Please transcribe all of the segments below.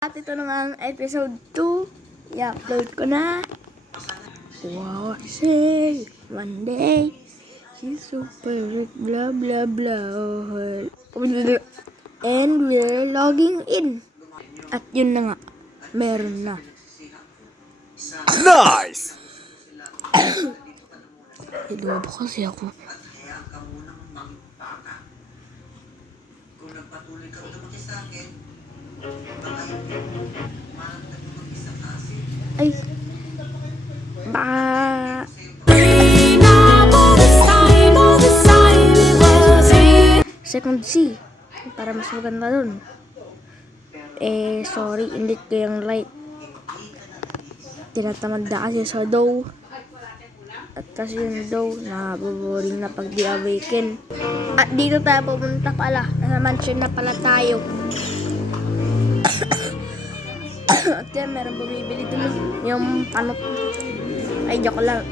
At ito na nga ang episode 2. I-upload ko na. Wow, say one day she's super blah blah blah. And we're logging in. At yun na nga, meron na. Nice! Ilobo kasi ako. Kung nagpatuloy ka tumaki sa akin, Ay, baka second C para mas maganda dun. Sorry, hindi ko yung light. Tinatamad na kasi sa dough. At kasi yung dough, naboboring na pag di-awaken. At dito tayo pumunta pala. Nasa mansion na pala tayo. At yan, meron bumibili dun yung panot. Ay, joke lang.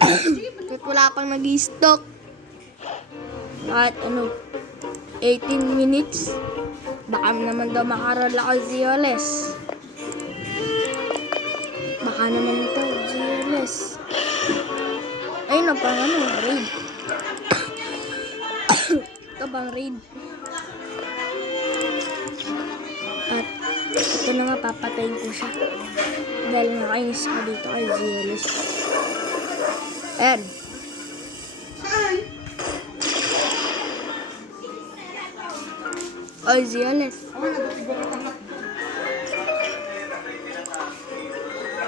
Kahit wala pang nag-i-stock. Kahit 18 minutes. Baka naman daw makaroon ako Zioles. Baka naman ito, Zioles. Ayun na pang raid. Ito bang raid? At ito na nga, papatayin ko siya. Dahil nakainis ka dito kay Zioles. Ayan. Oy, Zioles.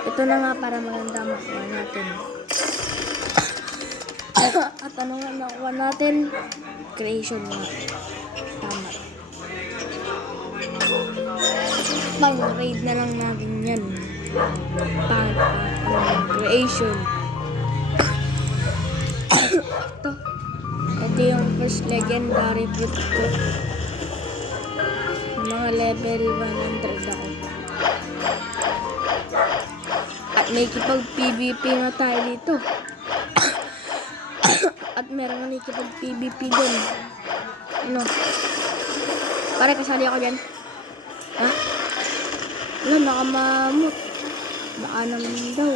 Ito na nga para maganda makuha natin. At ano nga nakuha natin? Creation nga. Tama. Pang-raid na lang natin yan. Creation. Ito yung first legendary fruit ko. Mga level 100 ako. At may kipag-PVP na tayo dito. At meron nga kipag-PVP dun. Pare, kasali ako dyan. Ha? Wala, nakamamot. Baka naman daw.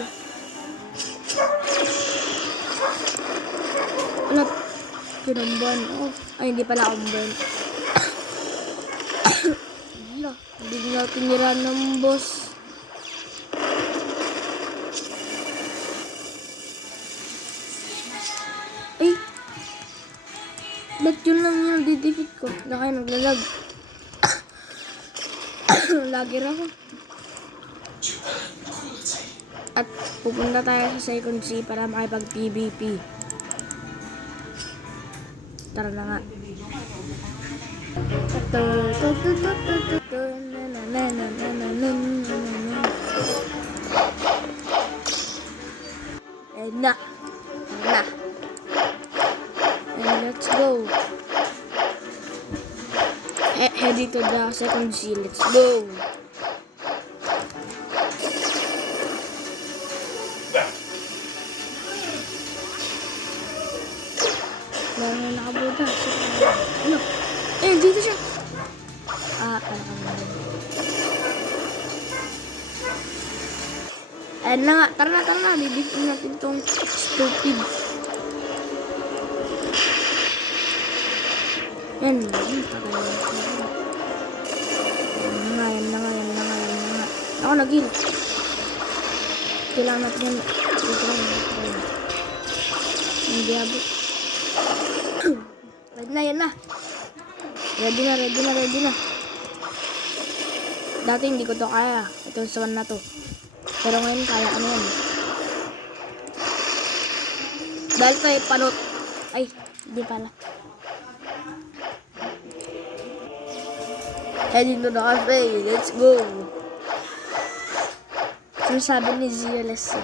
Wala, kinumban ako. Ay, hindi pala kumban. Wala, hindi nga tinira ng boss. Ay, ba't yun lang yung didefeat ko? Na kayo naglalag. Lagir ako. At pupunta tayo sa second C para makipag-PVP. Tara na nga. And na. And let's go. Heading to the second C. Let's go. Meron na nakabuda. Ano? Dito siya. Ayan na nga. Tara na. Didipin natin tong stupid. Yan na nga. Ako nag-heal. Kailangan natin yan. Hindi abot. Yan na. Ready na. Dati hindi ko to kaya. Itong sawan na to. Pero ngayon kaya ano yan. Dahil tayo panot. Ay, hindi pala. Heading to the cafe. Let's go. Sabi ni Zioles.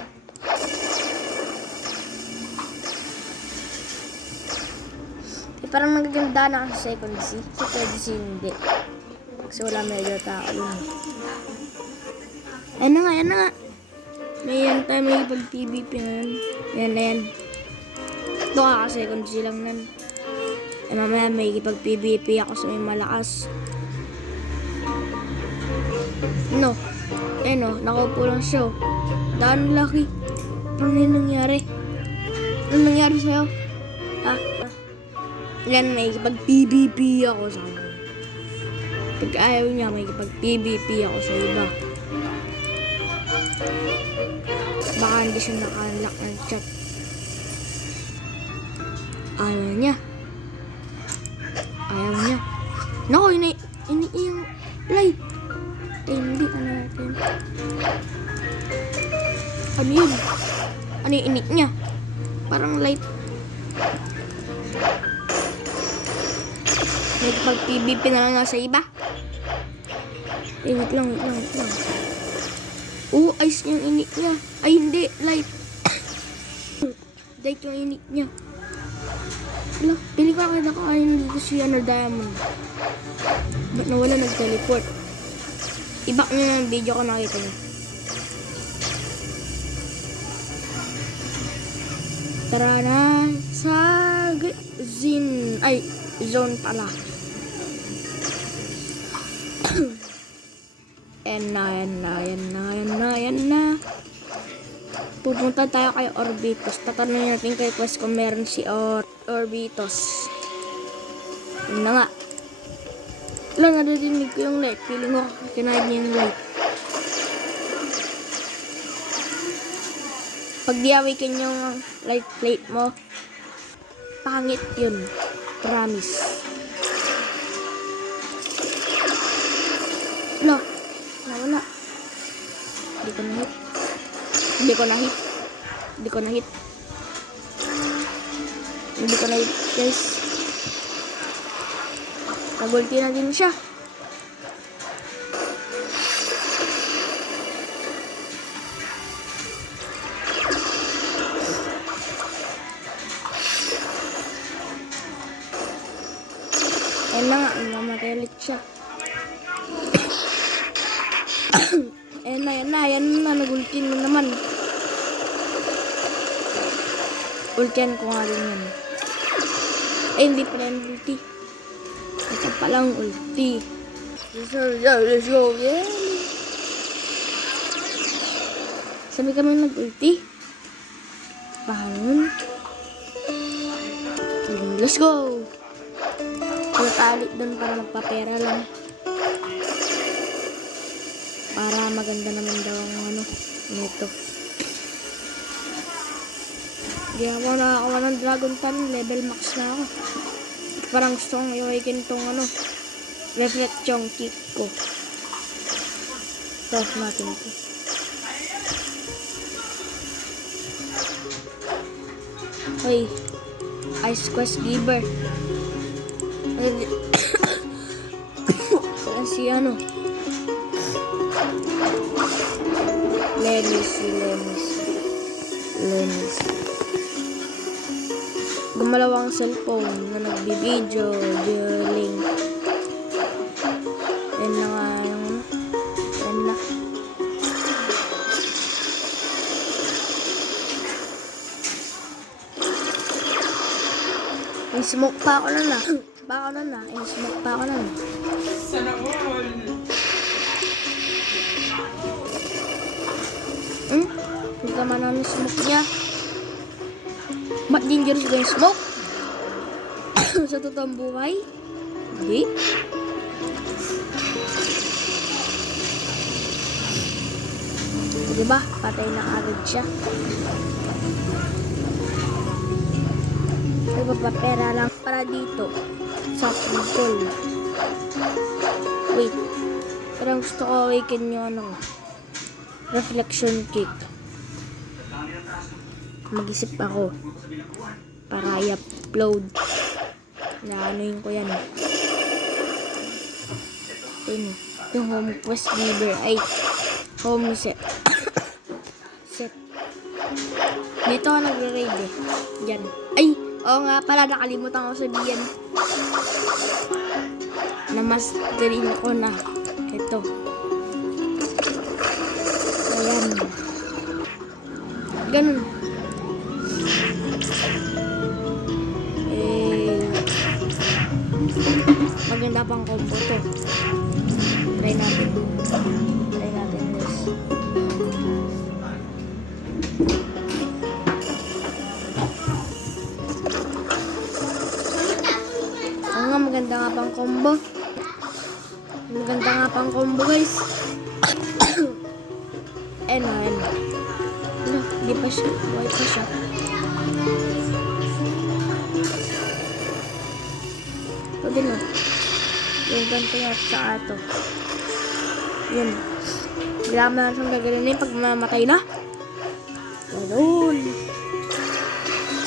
Parang magaganda na kasi second C. So, pwede C hindi. Kasi wala medyo tao yun. Ayan na nga. May pag-PVP na yan. Yan. Ito ka second C lang nan. Mamaya may pag-PVP ako sa may malakas. No. Eh no, nakaupo lang siya. Oh. Daan laki. Ano yung nangyari? Ano nangyari sa'yo? Ha? Yan, may pag-PVP ako sa kanya. Pag ayaw niya, may pag-PVP ako sa iba. Baka hindi siya naka-unlock ng chat. Ayaw niya. Ayaw niya. Naku, yung light. Eh, hindi. Ano natin? Ano yun? Ano yung init niya? Parang light. May pag-PVP na lang nga sa iba. Eh, wait lang. Ice yung init niya. Ay, hindi. Light. Light yung init niya. Wala, pili ko ako nakakain dito si Diamond. Ba't nawala nag-teleport? I-back nyo na yung video ko nakita nyo. Tara na sa zone pala. Yan na. Pupunta tayo kay Orbitos. Tatanungin natin kay Quest kung meron si Orbitos. Yun na nga. Wala, narinig ko yung light. Feeling ko kinahin niya yung light. Pag di-awaken yung light plate mo, pangit yun. Promise. Wala. Hindi ko na hit, guys. Nagulti na din siya. Ayan na nga, mamatay ulit siya. Ayan na, nagulti na naman. Ultian ko nga rin yan. Eh, hindi pa rin ulti. Ito palang ulti. Let's go. Yeah. Sabi kami nag-ulti. Paano? Let's go. Pagkalit doon para magpapera lang. Para maganda naman daw ang nito. Hindi ako nakakawa ng Dragon Tan. Level max na ako. Parang gusto kong i-awaken tong reflection kick ko. Ito natin ito. Uy. Ice Quest Giver. Si Lenis. Gumalaw ang cellphone na nagbibideo during. Yan na nga yung yan na. May smoke pa ako na. In-smoke pa ako na. Sana all. Hindi naman namin smoke niya. Ba't dangerous ba yung smoke? Sa totoong buhay? Hindi. Diba? Patay na agad siya. Nagpapapera lang para dito. Sa control. Wait. Parang gusto ko awaken yung reflection kick. Mag-isip ako para i-upload na yun ko yan. Ayun, yung home quest giver ay home set. Dito ako nagre-raid eh. Diyan. Ay! Oo nga pala, nakalimutan ko sabihin na mas galing ako na ito. Ayan. Ganun. Maganda pang combo to. Try natin. combo. Maganda nga pang combo guys. Ano. Ano, di pa siya. Buhay pa siya. Ito din o. Yung ganito nga sa ato. Yun. Kailangan na siyang gagalinin pag mamatay na. Ganun.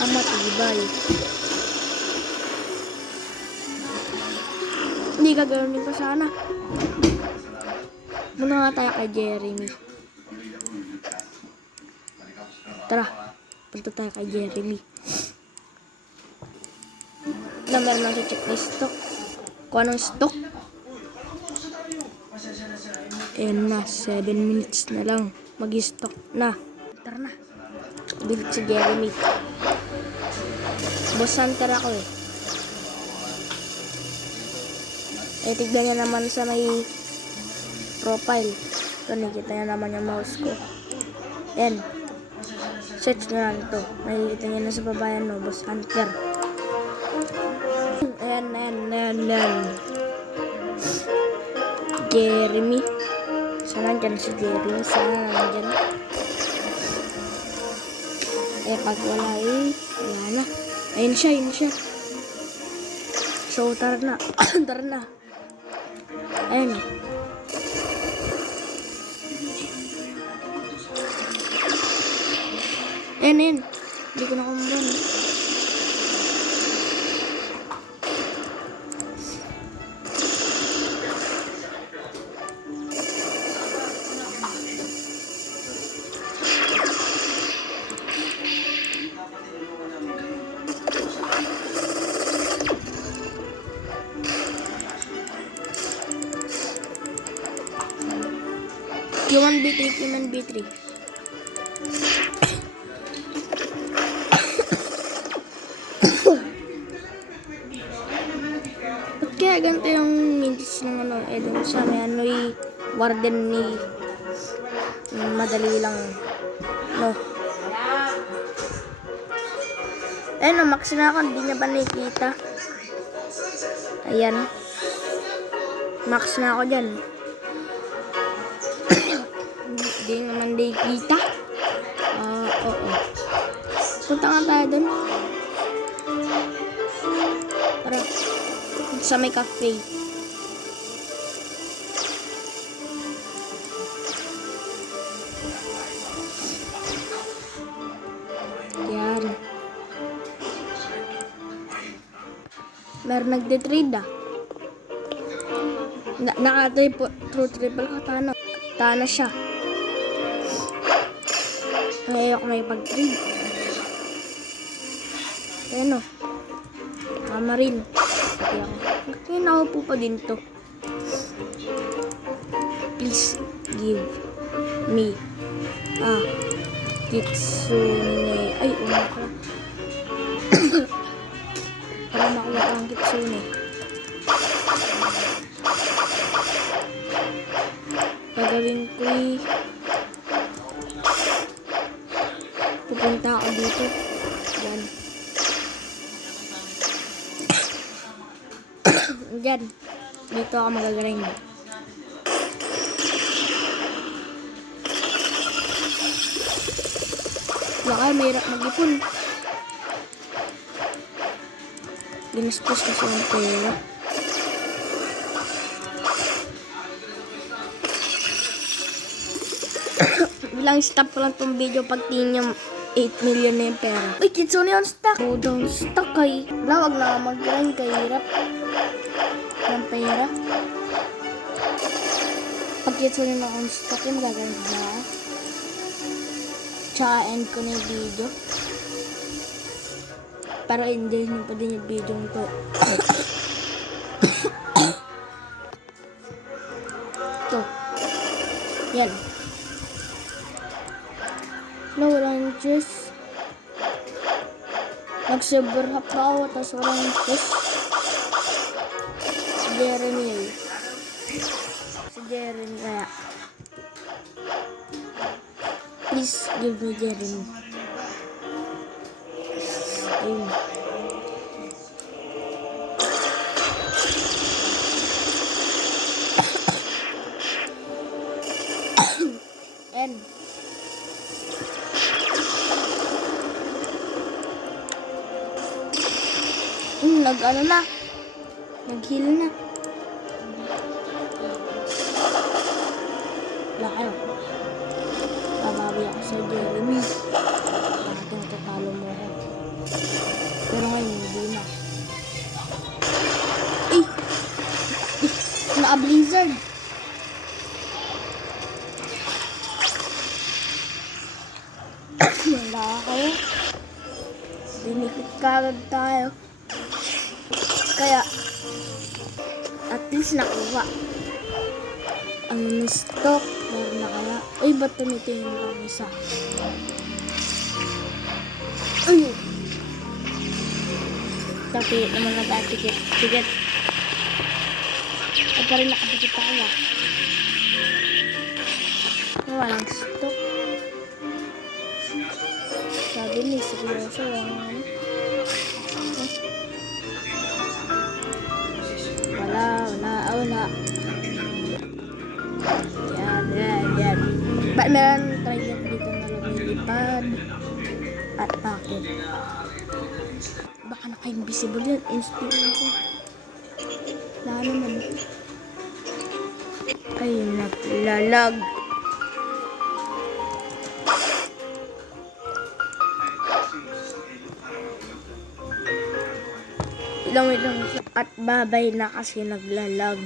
Ang matibay. Hindi gagalunin ko sana. Muna nga tayo kay Jeremy. Tara. Punta tayo kay Jeremy. Meron lang sa check na stock. Kung anong stock. Na, 7 minutes na lang. Mag-stock na. Tara na. Give si Jeremy. Boss Hunter ako eh. Tignan niya naman sa may profile. Ito, nakikita niya naman yung mouse ko. Yan. Search nyo lang ito. Nakikita niya na sa babayan, no? Boss Hunter. Ayan. Jeremy. Sana nandyan si Jeremy. Sana nandyan. Pag wala wala na. Ayun siya. So, tara na. Tara na. Ayun. Ayun. Hindi ko na kumban. Human B3. Ba't kaya ganito yung mintis ng dun sa may warden ni madali lang, no? Max na ako, hindi niya ba nakikita? Ayan. Max na ako dyan. Hindi naman nakikita. Oo. Punta nga tayo dun. Para sa may cafe. Yan. Meron nagde-trade Naka-triple katana. Katana siya. Ayoko may pag-trade. Ayan o. Tama rin. Kaya nakaupo pa din to. Please give me a kitsune. Ay, una ka. Para makuha ang kitsune. Gagawin ko pupunta ako dito. Yan. Diyan. Dito ako magagaling. Baka mahirap mag-ipon. Ginastos kasi ang pera. Bilang stop ko lang tong video pag tingin yung 8 million na yung pera. Uy, Kitsune on stock. Oh, down stock kay. Wala, wag na mag-grind kay hirap ng pera. Pag Kitsune na on stock yung gaganda na. Tsaka end ko na yung video. Pero hindi nyo pa din yung video nito. Ito. Yan. No, walang juice. Nag-silver half na ako, tapos walang juice. Si Jeremy eh. Si Jeremy kaya. Please give me Jeremy. Ayun. yan. Nag-ano na. Nag-heal na. Wala kayo. Babawi ako sa Jeremy. Natin tatalo mo ako. Pero ngayon, hindi na. Eh! Naka-blizzard. Wala kayo. Dinikit kagad tayo. Kaya, at least nakuha. Ang na-stock. Meron na kaya. Uy, ba't tumitingin lang isa? Uy! Tapi naman nag-atikit. Tikit. Ay pa rin nakapikit tayo. Walang stock. Sabi ni, seryoso lang. Wala. Yan. Ba't meron try yan dito na lumilipad? At bakit? Baka naka-invisible yan. Inspire ako. Wala naman. Ay, naglalag. Wait lang. At babay na kasi naglalag.